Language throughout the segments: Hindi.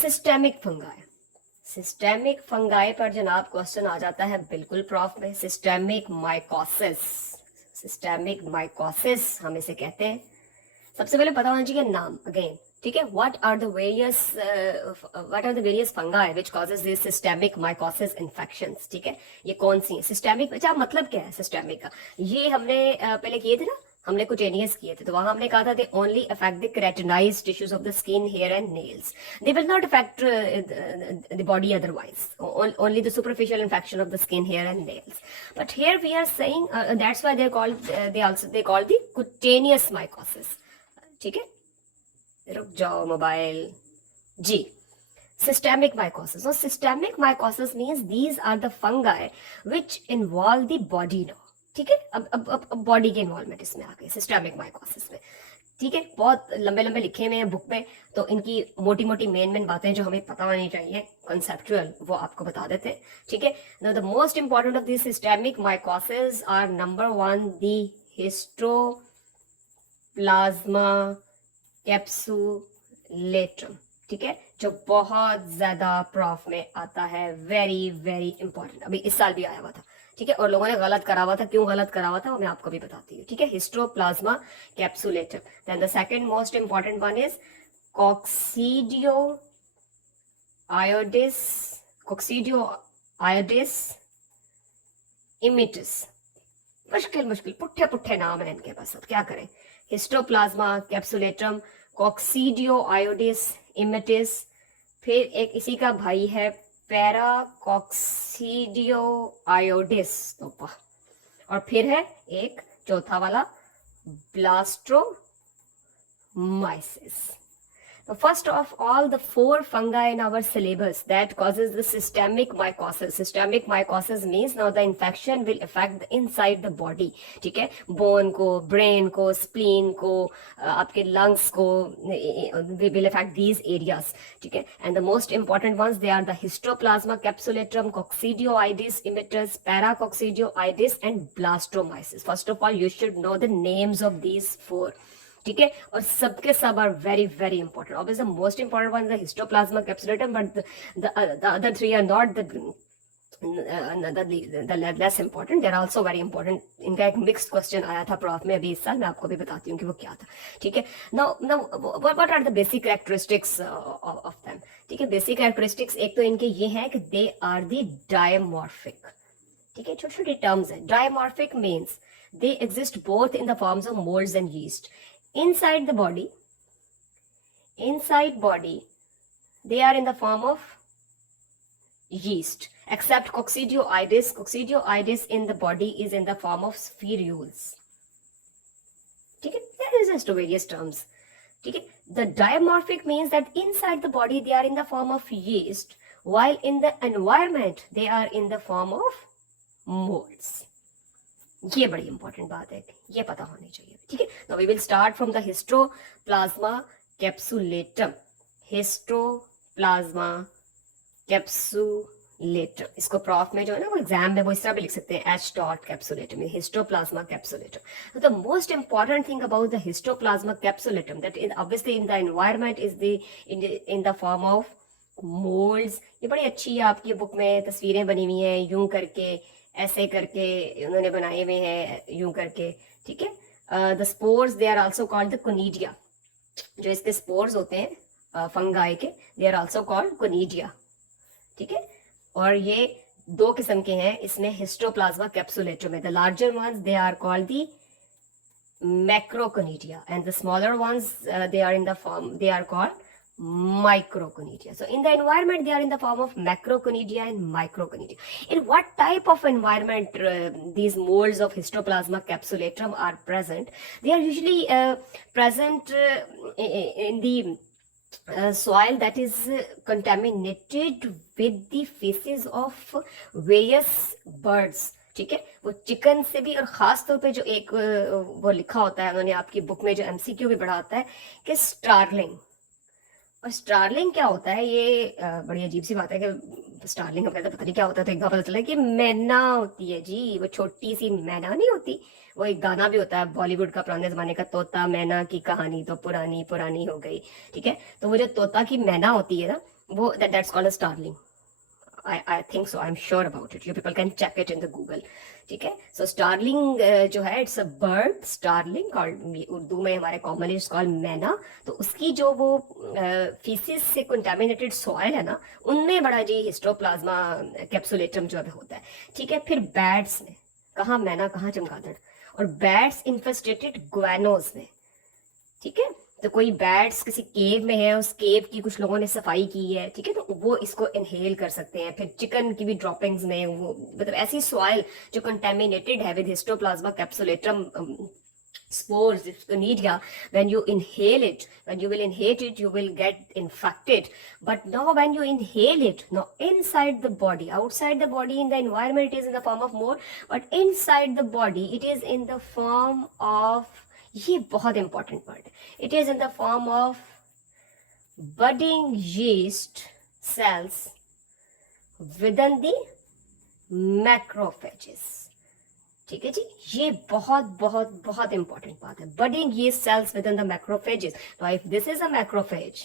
Systemic fungi. सिस्टेमिक फंगाई पर जनाब क्वेश्चन आ जाता है बिल्कुल प्रॉफ में, सिस्टेमिक माइकोसिस। सिस्टेमिक माइकोसिस हम इसे कहते हैं। सबसे पहले पता होना चाहिए नाम अगेन, ठीक है। What are the various fungi which causes this systemic mycosis infections, ठीक है। ये कौन सी है सिस्टेमिक, अच्छा मतलब क्या है सिस्टेमिक का। ये हमने पहले किए थे ना, हमने कुटेनियस किए थे, तो वहां हमने कहा था they only affect the keratinised tissues of the skin, hair and nails. They will not affect the body otherwise, only the superficial infection of the skin, hair and nails. But here we are saying that's why they called they call the cutaneous mycosis, ठीक है। रुक जाओ mobile ji. systemic mycosis, so systemic mycosis means these are the fungi which involve the body now, ठीक है। अब बॉडी के इन्वॉल्वमेंट इसमें आ गई सिस्टेमिक माइकोसिस में, ठीक है। बहुत लंबे लंबे लिखे हुए हैं बुक में, तो इनकी मोटी मोटी मेन बातें जो हमें पता होनी चाहिए कंसेप्चुअल, वो आपको बता देते हैं, ठीक है। Now the most important of this systemic mycosis are number 1 the histoplasma capsulatum, ठीक है, जो बहुत ज्यादा प्रॉफ में आता है, वेरी वेरी इंपॉर्टेंट, अभी इस साल भी आया हुआ था, ठीक है। और लोगों ने गलत करा हुआ था, क्यों गलत करा हुआ था वो मैं आपको भी बताती हूँ, ठीक है। Histoplasma capsulatum. Then the second most important one is coccidioides, coccidioides immitis. मुश्किल पुट्ठे पुट्ठे नाम है इनके पास, अब क्या करें। हिस्टोप्लाज्मा कैप्सुलेटम, कॉक्सीडियो आयोडिस इमिटिस, फिर एक इसी का भाई है पैराकॉक्सीडियो आयोडिस, और फिर है एक चौथा वाला ब्लास्ट्रोमाइसिस। First of all, the 4 fungi in our syllabus that causes the systemic mycosis. Systemic mycosis means now the infection will affect the inside the body, ठीक है। बोन को, ब्रेन को, स्प्लीन को, आपके लंग्स को, will affect these areas, ठीक है। And the most important ones, they are the histoplasma capsulatum, coccidioides immitus, paracoccidioides and blastomyces. First of all, you should know the names of these 4, ठीक है। और सबके सब are very very important. Obviously the most important one is the histoplasma capsulatum, but the other 3 are not the less important, they are also very important. इनका एक मिक्स्ड क्वेश्चन आया था प्रॉफ में अभी इस साल, मैं आपको भी बताती हूँ कि वो क्या था, ठीक है। Now what are the basic characteristics of them, ठीक है। बेसिक कैरेक्टरिस्टिक्स एक तो इनके ये हैं कि दे आर द डायमॉर्फिक, ठीक है। छोटी छोटी टर्म्स है। Dimorphic means they exist both in the forms of moulds and yeast. Inside the body, they are in the form of yeast, except coccidioides. Coccidioides in the body is in the form of spherules, ठीक है। There is just various terms, ठीक है। The dimorphic means that inside the body they are in the form of yeast, while in the environment they are in the form of molds. ये बड़ी इंपॉर्टेंट बात है, ये पता होनी चाहिए, ठीक है। Now we will start from the histoplasma capsulatum. Histoplasma capsulatum, इसको प्रॉफ में जो है ना वो एग्जाम में वो इस तरह भी लिख सकते हैं, H dot capsulatum, histoplasma capsulatum. The most important thing about the histoplasma capsulatum that is obviously in the environment is the in the form of moulds. ये बड़ी अच्छी आपकी बुक में तस्वीरें बनी हुई हैं, यूं करके ऐसे करके उन्होंने बनाए हुए हैं, यूं करके, ठीक है। The spores they are also called the conidia, जो इसके स्पोर्स होते हैं फंगाई के, they are also called conidia, ठीक है। और ये 2 किस्म के हैं इसमें हिस्टोप्लाज्मा कैप्सुलेटम में। The larger ones they are called the macroconidia and the smaller ones they are in the form, they are called microconidia. So in the environment they are in the form of macroconidia and microconidia. In what type of environment these molds of histoplasma capsulatum are present? They are usually present in the soil that is contaminated with the feces of various birds, ठीक है। वो चिकन से भी, और खास तौर पे जो एक वो लिखा होता है उन्होंने आपकी बुक में, जो MCQ भी पढ़ा होता है कि स्टारलिंग, और स्टारलिंग क्या होता है, ये बड़ी अजीब सी बात है कि स्टारलिंग, हमें तो पता नहीं क्या होता है, तो एक दफा पता चला कि मैना होती है जी, वो छोटी सी मैना नहीं होती। वो एक गाना भी होता है बॉलीवुड का, पुराने जमाने का, तोता मैना की कहानी तो पुरानी पुरानी हो गई, ठीक है। तो वो जो तोता की मैना होती है ना, वो that's called a starling. I think so. I'm sure about it. You people can check it in the Google. ठीक है। So starling जो है, it's a bird, starling called, Urdu में हमारे commonly it's called मैना। तो उसकी जो वो फीसिस से contaminated soil है ना, उनमें बड़ा जी हिस्टोप्लाज्मा कैप्सुलेटम जो है होता है, ठीक है। फिर बैट्स में, कहाँ मैना कहाँ चमगादड़, और बैट्स इन्फेस्टेटेड ग्वानोज में, ठीक है। तो कोई बैट्स किसी केव में है, उस केव की कुछ लोगों ने सफाई की है, ठीक है, तो वो इसको इनहेल कर सकते हैं। फिर चिकन की भी ड्रॉपिंग्स में, वो मतलब ऐसी सॉइल जो कंटेमिनेटेड है with histoplasma capsulatum spores, Conidia, when you inhale it, when you will inhale it, you will get infected. But now when you inhale it, now inside the body, outside the body in the environment it is in the form of more, but inside the body it is in the form of, ये बहुत इंपॉर्टेंट वर्ड है, it is in the form of budding yeast cells within the macrophages, ठीक है जी। ये बहुत बहुत बहुत इंपॉर्टेंट बात है, budding yeast cells within the macrophages। तो if this is a macrophage,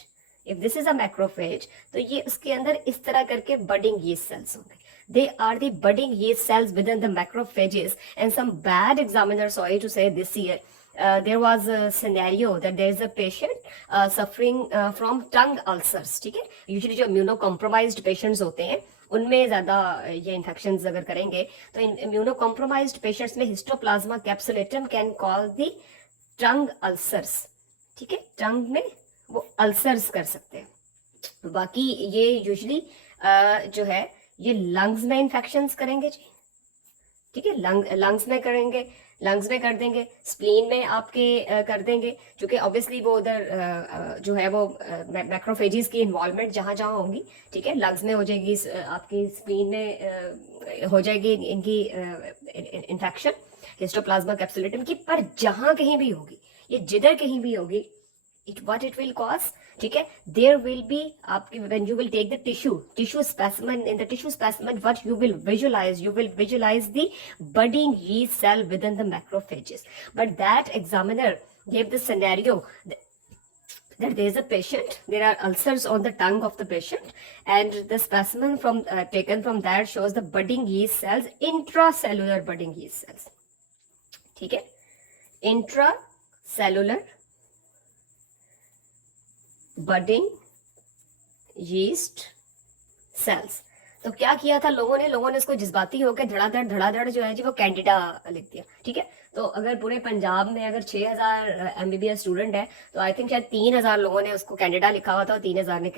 if this is a macrophage, तो ये उसके अंदर इस तरह करके budding yeast cells होंगे। They are the budding yeast cells within the macrophages, and some bad examiners, sorry to say, this year there was a scenario that there is a patient suffering from tongue ulcers, ठीक है। यूजुअली जो इम्यूनो कॉम्प्रोमाइज्ड पेशेंट्स होते हैं उनमें ज्यादा ये इन्फेक्शंस अगर करेंगे, तो इम्यूनो कॉम्प्रोमाइज्ड पेशेंट्स में histoplasma capsulatum can call the tongue ulcers, ठीक है। टंग में वो अल्सर्स कर सकते हैं। बाकी ये यूजुअली जो है ये लंग्स में इन्फेक्शंस करेंगे जी, ठीक है। लंग्स में करेंगे, लंग्स में कर देंगे, स्प्लीन में आपके कर देंगे, क्योंकि ऑब्वियसली वो उधर जो है वो मैक्रोफेजेस की इन्वॉल्वमेंट जहाँ जहाँ होगी, ठीक है। लंग्स में हो जाएगी, आपकी स्प्लीन में हो जाएगी इनकी इन्फेक्शन हिस्टोप्लाज्मा कैप्सुलेटम की। पर जहाँ कहीं भी होगी, ये जिधर कहीं भी होगी, what it will cause, ठीक है, there will be आपकी, when you will take the tissue specimen, in the tissue specimen what you will visualize the budding yeast cell within the macrophages. But that examiner gave the scenario that there is a patient, there are ulcers on the tongue of the patient, and the specimen from taken from that shows the budding yeast cells, intracellular budding yeast cells, ठीक है, intracellular budding yeast cells। तो क्या किया था लोगों ने इसको जज्बाती होकर धड़ाधड़ जो है जी वो कैंडिडा लिख दिया, ठीक है। तो अगर पूरे पंजाब में अगर 6000 MBBS स्टूडेंट है, तो आई थिंक शायद 3000 लोगों ने उसको कैंडिडा लिखा हुआ था, और 3000 ने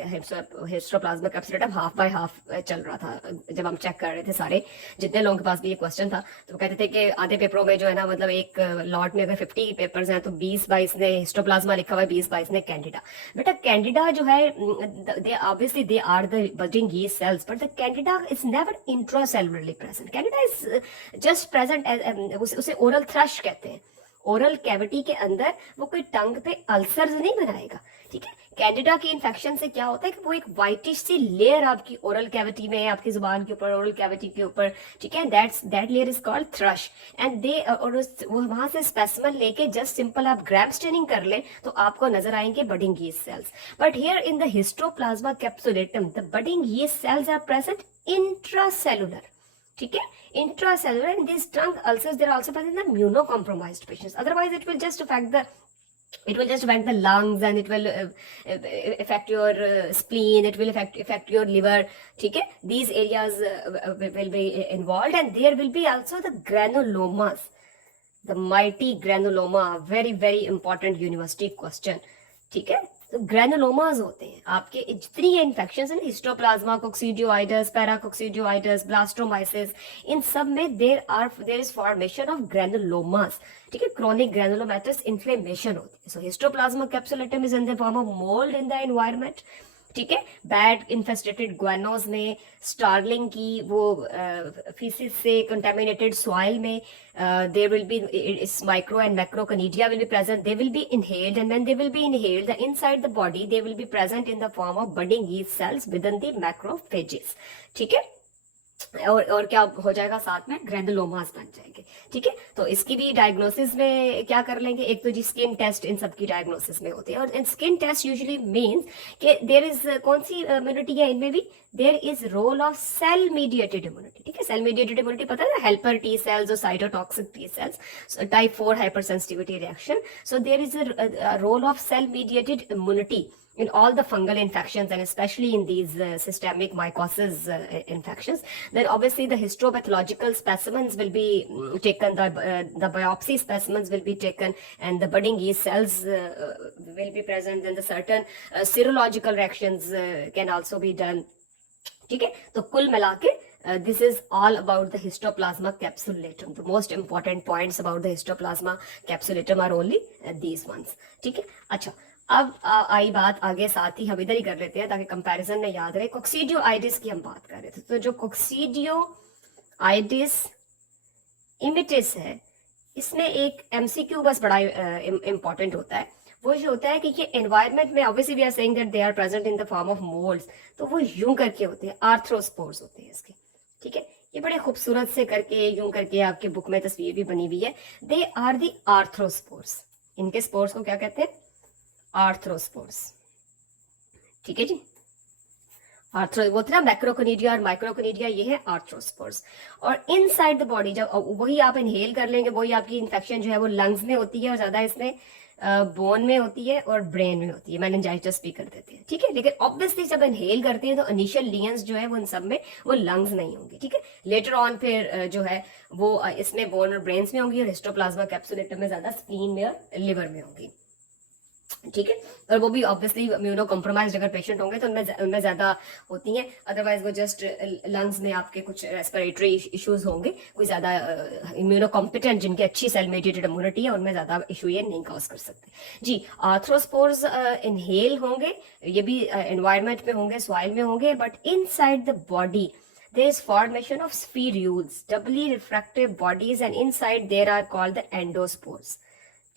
histoplasma capsulatum half by half चल रहा था। जब हम चेक कर रहे थे सारे जितने लोगों के पास भी ये क्वेश्चन था, तो वो कहते थे कि आधे पेपरों में जो है ना, मतलब एक लॉट में अगर 50 पेपर्स हैं तो 20-22 ने हिस्टोप्लाज्मा लिखा हुआ है, 20-22 ने कैंडिडा। बेटा कैंडिडा जो है, they obviously they are the budding yeast cells, but the candida is never intracellularly present. Candida is just present, उसे ओरल थ्रश कहते हैं। ओरल कैविटी के अंदर वो कोई टंग पे अल्सर्स नहीं बनाएगा, ठीक है। कैंडिडा की इन्फेक्शन से क्या होता है कि वो एक व्हाइटिश सी लेयर आपकी ओरल कैविटी में, आपकी जुबान के ऊपर, ओरल कैविटी के ऊपर, ठीक है, that layer is called thrust. And they, और वो वहां से स्पेसिमेन लेके जस्ट सिंपल आप ग्राम स्टेनिंग कर ले तो आपको नजर आएंगे budding yeast cells. But here in the histoplasma capsulatum the budding yeast cells are present intracellular, ठीक है, intracellular, and these tongue ulcers, they are also present in the immunocompromised patients. Otherwise it will just affect the lungs, and it will affect your spleen, it will affect your liver, ठीक है। These areas will be involved, and there will be also the granulomas, the mighty granuloma, very very important university question, ठीक है। तो ग्रेनुलोमास होते हैं आपके, जितनी ये इन्फेक्शन है, हिस्टोप्लाज्मा, कोक्सीडियोइडस, पैराकोक्सीडियोइडस, ब्लास्टोमाइसिस, इन सब में there is formation of granulomas, ठीक है। क्रोनिक ग्रेनुलोमेटस इन्फ्लेमेशन होती है। So histoplasma capsulatum is in the form of mould in the environment, ठीक है। बैड इन्फेस्टेटेड ग्वानोज में, स्टार्लिंग की वो फीसिस से कंटेमिनेटेड सॉइल में, there will be its micro and macroconidia will be present. They will be inhaled, and when they will be inhaled, the inside the body they will be present in the form of budding yeast cells within the macrophages. ठीक है। और क्या हो जाएगा साथ में, ग्रैनुलोमास बन जाएंगे। ठीक है, तो इसकी भी डायग्नोसिस में क्या कर लेंगे, एक तो जी स्किन टेस्ट इन सब की डायग्नोसिस में होती है। और स्किन टेस्ट यूजुअली मींस कि देयर इज कौन सी इम्यूनिटी है इनमें भी, there is role of cell mediated immunity. ठीक है, सेल मीडिएटेड इम्यूनिटी पता है ना, हेल्पर टी सेल्स और cytotoxic T cells, type 4 hypersensitivity reaction. So there is a role of cell mediated immunity in all the fungal infections, and especially in these systemic mycosis infections. Then obviously the histopathological specimens will be taken, the biopsy specimens will be taken, and the budding yeast cells will be present. Then the certain serological reactions can also be done. ठीक है, तो कुल मिला के this is all about the histoplasma capsulatum. The most important points about the histoplasma capsulatum are only these ones. ठीक है, अच्छा अब आई बात आगे, साथ ही हम इधर ही कर लेते हैं ताकि कंपैरिजन में याद रहे। कोक्सीडियोआइडिस की हम बात कर रहे थे, तो जो कोक्सीडियोआइडिस इमिटिस है, इसमें एक एमसीक्यू बस बड़ा इंपॉर्टेंट होता है। वो जो होता है कि ये एनवायरनमेंट में obviously we are saying that they are present in the form of moulds, तो वो यूं करके होते हैं, आर्थ्रोस्पोर्स होते हैं इसके। ठीक है, ये बड़े खूबसूरत से करके यूं करके आपके बुक में तस्वीर भी बनी हुई है। They are the arthrospores. इनके स्पोर्स को क्या कहते हैं, आर्थ्रोस्पोर्स। ठीक है जी, आर्थ्रो वो था मैक्रोकोनिडिया और माइक्रोकोनिडिया, ये है आर्थ्रोस्पोर्स। और इनसाइड द बॉडी जब वही आप इनहेल कर लेंगे, वही आपकी इन्फेक्शन जो है वो लंग्स में होती है, और ज्यादा इसमें बोन में होती है और ब्रेन में होती है, मेनिंजाइटिस भी कर देते हैं। ठीक है, लेकिन ऑब्वियसली जब इनहेल करते हैं तो इनिशियल लियंस जो है वो इन सब में वो लंग्स नहीं होंगे। ठीक है, लेटर ऑन फिर जो है वो इसमें बोन और ब्रेन्स में होंगी, और हिस्टोप्लाज्मा कैप्सुलेटम में ज्यादा स्प्लीन में और लिवर में होंगी। ठीक है, और वो भी ऑब्वियसली इम्यूनो कॉम्प्रोमाइज्ड अगर पेशेंट होंगे तो उनमें ज्यादा होती हैं, अदरवाइज वो जस्ट लंग्स में आपके कुछ रेस्पिरेटरी इश्यूज होंगे, कोई ज्यादा इम्यूनो कॉम्पिटेंट जिनकी अच्छी सेल मेडिएटेड इम्यूनिटी है उनमें ज्यादा इशू ये नहीं कॉज कर सकते जी। आर्थ्रोस्पोर्स इनहेल होंगे, ये भी एनवायरमेंट में होंगे, सॉइल में होंगे, but inside the body there is formation of spherules, doubly refractive bodies, and inside there are called the endospores.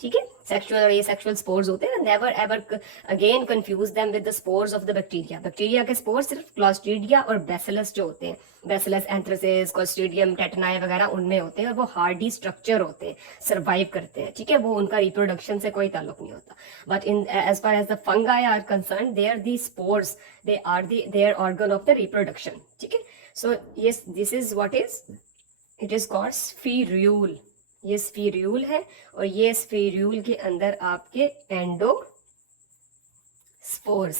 ठीक है, सेक्सुअल और ये सेक्सुअल स्पोर्स होते हैं। Never ever again confuse them with the spores of the bacteria. Bacteria के स्पोर्स सिर्फ क्लॉस्ट्रीडिया और बैसिलस जो होते हैं, बैसिलस एंथ्रेसिस, क्लॉस्ट्रीडियम टेटनाई वगैरह उनमें होते हैं, और वो हार्डी स्ट्रक्चर होते हैं, सर्वाइव करते हैं। ठीक है, वो उनका रिप्रोडक्शन से कोई ताल्लुक नहीं होता। But in as far as the fungi are concern, they are the spores, they are their organ of the reproduction. ठीक है, so yes, this is what is, it is called spherule. ये स्फीर्यूल है, और ये स्फीर्यूल के अंदर आपके एंडोस्पोर्स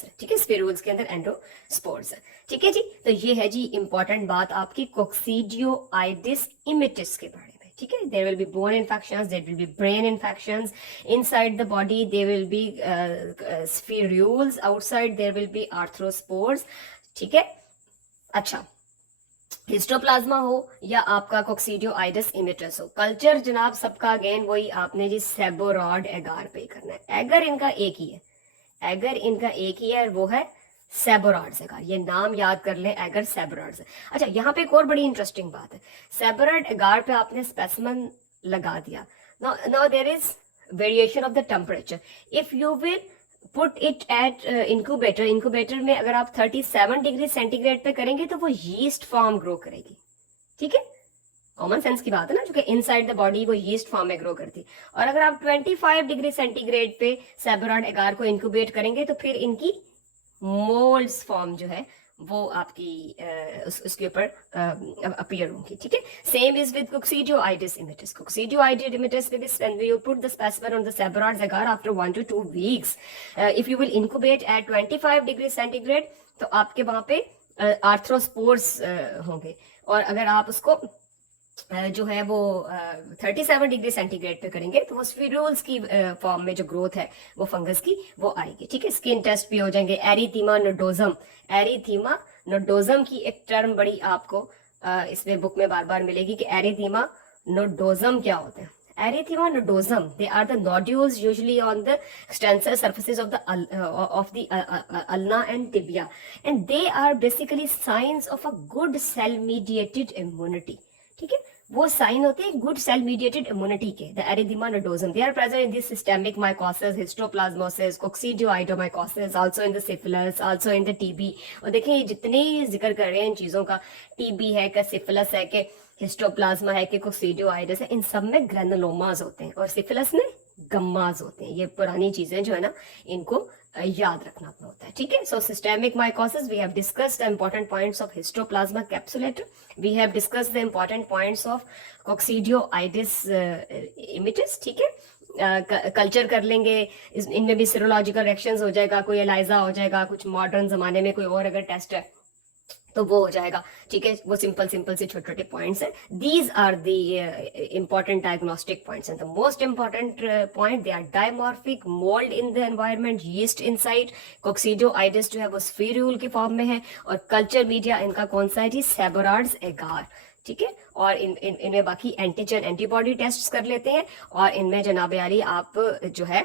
है। ठीक है, स्फीर्यूल्स के अंदर एंडोस्पोर्स है। ठीक है जी, तो ये है जी इंपॉर्टेंट बात आपकी कोक्सीडियोआइडिस इमिटिस के बारे में। ठीक है, there will be bone infections, there will be brain infections, inside the body there will be spherules, outside there will be arthrospores. ठीक है, अच्छा हिस्टोप्लाज्मा हो या आपका कोक्सीडियोआइडिस इमिटिस हो, कल्चर जनाब सबका अगेन वही आपने जी सेबोरॉड एगार पे करना है। एगर इनका एक ही है, एगर इनका एक ही है, वो है सेबोरॉड एगार। ये नाम याद कर ले, एगर सेबोरॉड। अच्छा, यहाँ पे एक और बड़ी इंटरेस्टिंग बात है, सेबोरॉड एगार पे आपने स्पेसिमेन लगा दिया। Now there is variation of the temperature. If you will put it at incubator में अगर आप 37 डिग्री सेंटीग्रेड पे करेंगे तो वो यीस्ट फॉर्म ग्रो करेगी। ठीक है, कॉमन सेंस की बात है ना, जो कि इनसाइड द बॉडी वो यीस्ट फॉर्म में ग्रो करती। और अगर आप 25 डिग्री सेंटीग्रेड पे सेबोरॉड एगार को इंक्यूबेट करेंगे तो फिर इनकी मोल्ड्स फॉर्म जो है वो आपकी उसके ऊपर अपीयर होंगी। ठीक है, सेम इज विद कोक्सीडियोआइडिस इमिटिस। कोक्सीडियोआइडिस इमिटिस में भी when you put the specimen on the Seborrhoeids agar after 1 to 2 weeks, if you will incubate at 25 degree centigrade, तो आपके वहां पे आर्थ्रोस्पोर्स होंगे। और अगर आप उसको जो है वो 37 डिग्री सेंटीग्रेड पे करेंगे तो वो स्फीरूल्स की फॉर्म में जो ग्रोथ है वो फंगस की वो आएगी। ठीक है, स्किन टेस्ट भी हो जाएंगे। एरिथीमा नोडोजम, एरिथीमा नोडोजम की एक टर्म बड़ी आपको इसमें बुक में बार बार मिलेगी कि एरिथीमा नोडोजम क्या होते हैं। Erythema nodosum, they are the nodules usually on the extensor surfaces of the ulna and tibia, and they are basically signs of a good cell mediated immunity. ठीक है, वो साइन होते हैं गुड सेल मीडिएटेड इम्यूनिटी के. The erythema nodosum, they are present in this systemic mycosis, histoplasmosis, coccidioidomycosis, also in the syphilis, also in the TB. और देखिए जितने जिक्र कर रहे हैं इन चीजों का, टीबी है कि सिफिलिस है कि हिस्टोप्लाज्मा है कि कोक्सीडियोआइडस है, इन सब में ग्रेनुलोमास होते हैं और सिफिलिस में गम्मास होते हैं. ये पुरानी चीजें जो है ना, इनको याद रखना होता है. ठीक है, so systemic mycosis, we have discussed the important points of histoplasma capsulator, we have discussed the important points of coccidioides immitis. ठीक है, कल्चर कर लेंगे, इनमें भी सीरोलॉजिकल रिएक्शंस हो जाएगा, कोई एलाइजा हो जाएगा, कुछ मॉडर्न जमाने में कोई और अगर टेस्ट है तो वो हो जाएगा. ठीक है, वो सिंपल से छोटे छोटे पॉइंट्स हैं. These are the important diagnostic points and the most important point, they are dimorphic, mould in the environment, yeast inside. Coccidioides जो है वो स्फीरूल के फॉर्म में है, और कल्चर मीडिया इनका कौन सा है जी, सेबोरार्ड्स एगार. ठीक है, और इनमें बाकी एंटीजन एंटीबॉडी टेस्ट कर लेते हैं. और इनमें जनाब यारी आप जो है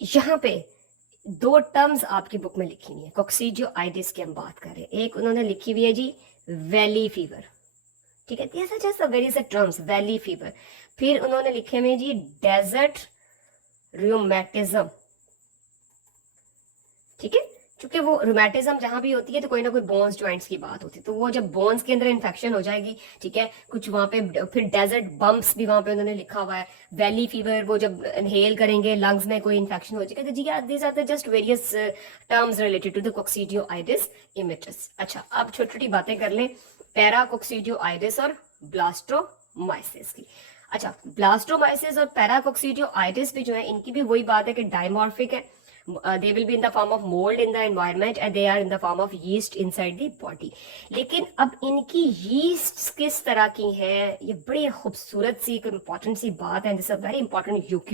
यहाँ पे दो टर्म्स आपकी बुक में लिखी हुई है, कोक्सीडियोआइडिस की हम बात कर रहे हैं. एक उन्होंने लिखी हुई है जी वैली फीवर. ठीक है, दिस आर जस्ट वेरी से टर्म्स, वैली फीवर. फिर उन्होंने लिखे हुए जी डेजर्ट रूमेटिज्म. ठीक है, क्योंकि वो रूमेटिज्म जहां भी होती है तो कोई ना कोई बोन्स ज्वाइंट्स की बात होती है, तो वो जब बोन्स के अंदर इन्फेक्शन हो जाएगी, ठीक है, कुछ वहां पे. फिर डेजर्ट बम्प्स भी वहां पे उन्होंने लिखा हुआ है. वैली फीवर, वो जब इनहेल करेंगे लंग्स में कोई इन्फेक्शन हो जाएगा. तो जी these are the just various terms related to the Coccidioides immitis. अच्छा, अब छोटी छोटी बातें कर लें पैराकोक्सीडियोआइडिस और ब्लास्टोमाइसिस की. अच्छा, ब्लास्टोमाइसिस और पैराकोक्सीडियोआइडिस भी जो है, इनकी भी वही बात है कि डायमॉर्फिक है. They will be in the form of mold in the environment and they are in the form of yeast inside the body. लेकिन अब इनकी yeast किस तरह की है, ये बड़ी खूबसूरत सी इम्पोर्टेंट सी बात है. This is a very important UQ.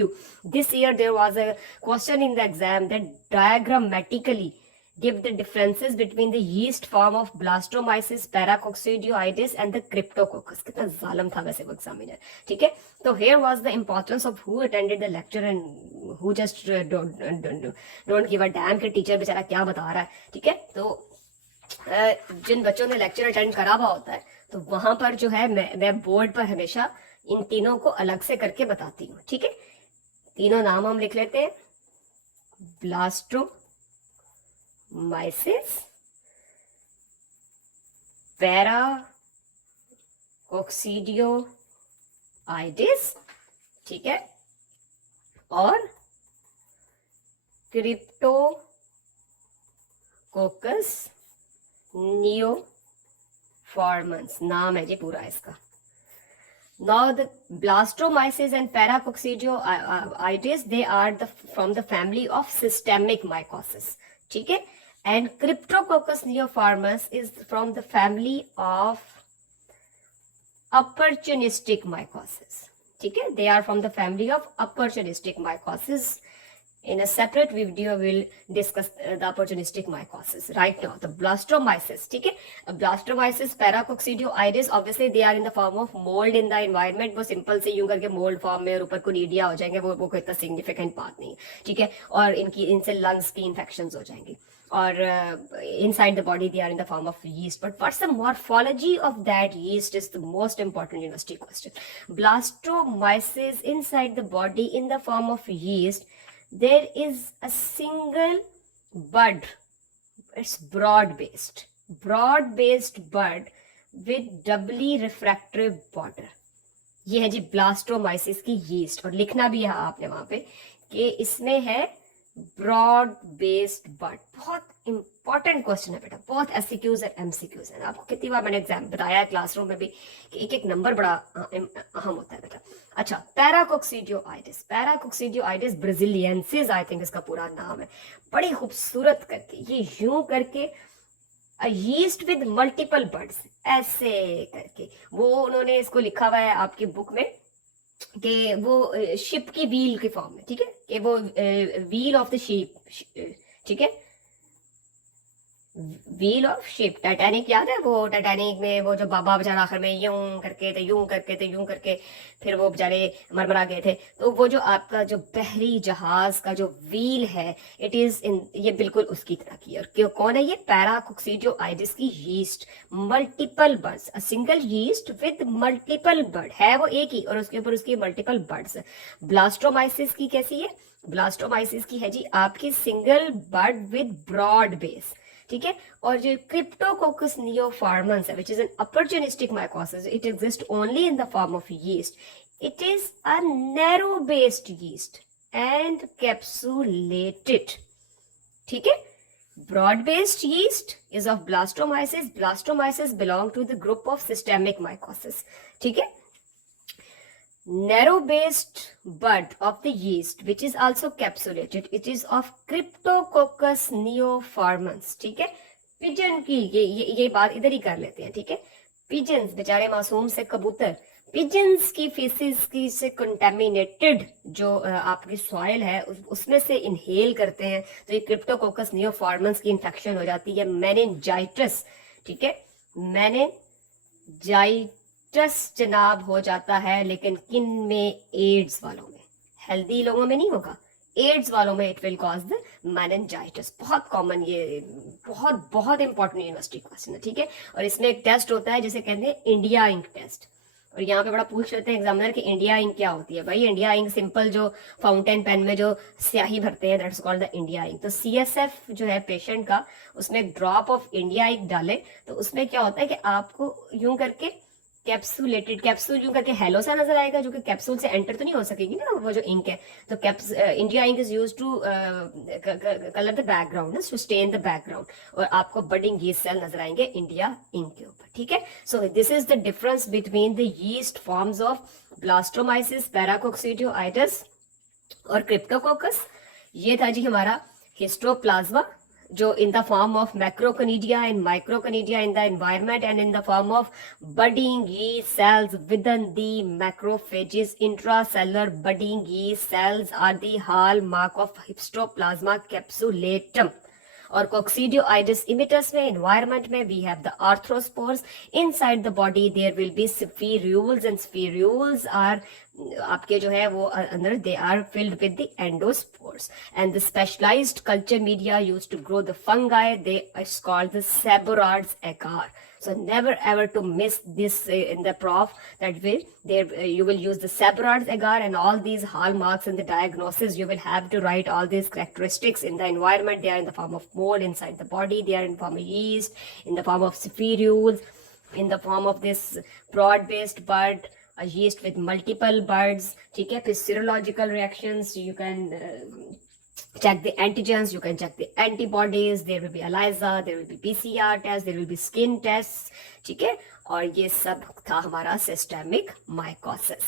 This year there was a question in the exam that diagrammatically give the differences between the yeast form of blastomyces, paracoccioides and the cryptococcus. कितना जालिम था वैसे वो एग्जामिनर. ठीक है, तो here was the importance of who attended the lecture and who just don't give a damn कि टीचर बेचारा क्या बता रहा है. ठीक है, तो जिन बच्चों ने लेक्चर अटेंड करा हुआ होता है, तो वहां पर जो है मैं बोर्ड पर हमेशा इन तीनों को अलग से करके बताती हूँ. ठीक है, तीनों नाम हम लिख लेते हैं. ब्लास्टो माइसिस, पैराकोक्सीडियोआइडिस, ठीक है, और क्रिप्टोकोकस नियोफॉर्मन्स नाम है जी पूरा इसका. Now the blastomyces and paracoccioides, they are from the family of systemic mycosis. ठीक है, and Cryptococcus neoformans is from the family of opportunistic mycosis. ठीक है, they are from the family of opportunistic mycosis. In a separate video we'll discuss the opportunistic mycosis. Right now the blastomyces, ठीक है, blastomyces, paracoccioides, obviously they are in the form of mold in the environment. वो सिंपल से यूं करके मोल्ड फॉर्म में और ऊपर कोनिडिया हो जाएंगे, वो कोई इतना सिग्निफिकेंट बात नहीं है. ठीक है, और इनसे लंग्स की इन्फेक्शंस हो जाएंगी. और inside the body they are in the form of yeast. But what's the morphology of that yeast is the most important university question. Blastomyces inside the body in the form of yeast, there is a single bud. It's broad-based bud with doubly refractory border. ये है जी ब्लास्टोमाइसिस की यीस्ट. और लिखना भी है आपने वहां पे कि इसमें है ब्रॉड बेस्ड बड. बहुत इंपॉर्टेंट क्वेश्चन है बेटा, बहुत एससीक्यूज है, एमसीक्यूज है. आपको कितनी बार मैंने एग्जाम बताया है क्लासरूम में भी कि एक एक नंबर बड़ा अहम होता है बेटा. अच्छा, पैराकोक्सीडियोआइडिस ब्राजीलियंसिस, आई थिंक इसका पूरा नाम है. बड़ी खूबसूरत करके ये यूं करके यीस्ट विद मल्टीपल बर्ड्स, ऐसे करके वो उन्होंने इसको लिखा हुआ है आपकी बुक में कि वो शिप की व्हील के फॉर्म में. ठीक है, कि वो व्हील ऑफ द शिप. ठीक है, व्हील ऑफ शिप, टाइटैनिक याद है? वो टाइटैनिक में वो जो बाबा बेचारा आखिर में यूं करके थे, यूं करके थे, यूं करके फिर वो बेचारे मरमरा गए थे। तो वो जो आपका जो बहरी जहाज का जो व्हील है, इट इज इन, ये बिल्कुल उसकी तरह की है। और क्यों, कौन है ये? पैराकोक्सीडियोआइडिस की yeast, multiple birds, a single yeast with multiple bird, है वो एक ही और उसके ऊपर उसकी मल्टीपल बर्ड्स। ब्लास्टोमाइसिस की कैसी है? ब्लास्टोमाइसिस की है जी आपकी single bud with broad base, ठीक है। और जो क्रिप्टोकोकस नियोफार्मन्स है, which is an opportunistic mycosis, it exists only in the form of yeast. It is a narrow based yeast and capsulated, ठीक है। broad based yeast is of blastomyces. Blastomyces belong to the group of systemic mycosis, ठीक है। narrow based bud of the yeast which is also capsulated, it is of Cryptococcus neoformans, ठीक है। पिजन की ये बात इधर ही कर लेते हैं, ठीक है। पिजन्स बेचारे मासूम से कबूतर, पिजन्स की फीसिस की से कंटेमिनेटेड जो आपकी सॉइल है उसमें से इनहेल करते हैं, तो ये क्रिप्टोकोकस नियोफॉर्मन्स की इन्फेक्शन हो जाती है, मेनिनजाइटिस, ठीक है। मेनिनजाइटिस जनाब हो जाता है, लेकिन किन में? एड्स वालों में। हेल्दी लोगों में नहीं होगा, एड्स वालों में it will cause the meningitis. बहुत कॉमन, ये बहुत बहुत इंपॉर्टेंट यूनिवर्सिटी क्वेश्चन है, ठीक है। और इसमें एक टेस्ट होता है जिसे कहते हैं इंडिया इंक टेस्ट। और यहाँ पे बड़ा पूछ लेते हैं एग्जामिनर कि इंडिया इंक क्या होती है। भाई इंडिया इंक सिंपल जो फाउंटेन पेन में जो स्याही भरते हैं, that's called the India ink. तो CSF जो है पेशेंट का, उसमें एक ड्रॉप ऑफ इंडिया इंक डाले तो उसमें क्या होता है कि आपको यूं करके कैप्सुलेटेड, कैप्सूल यूं करके हेलो सा नजर आएगा, जो कि कैप्सूल से एंटर तो नहीं हो सकेगी ना वो जो इंक है। तो India ink is use to colour the background, to stain the background, और आपको बडिंग यीस्ट सेल नजर आएंगे इंडिया इंक के ऊपर, ठीक है। So this is the difference between the yeast forms of Blastomyces, Paracoccidioides और क्रिप्टोकोकस। ये था जी हमारा हिस्टोप्लाज्मा, जो in the form of macroconidia and microconidia in the environment and in the form of budding yeast cells within the macrophages. Intracellular budding yeast cells are the hallmark of Histoplasma capsulatum. और coccidioides immitus में environment में we have the arthrospores. Inside the body there will be spherules, and spherules are आपके जो है वो अंदर they are filled with the endospores, and the specialized culture media used to grow the fungi, they is called the Seborrhoeids agar. So never ever to miss this in the prof, that way there you will use the Seborrhoeids agar and all these hallmarks in the diagnosis. You will have to write all these characteristics in the environment. They are in the form of mold inside the body, they are in the form of yeast, in the form of spherules, in the form of this broad based bud, a yeast with multiple buds, ठीक है। फिर serological reactions, you can check the antigens, you can check the antibodies, there will be ELISA, there will be PCR test, there will be skin tests, ठीक है। और ये सब था हमारा सिस्टेमिक माइकोसिस।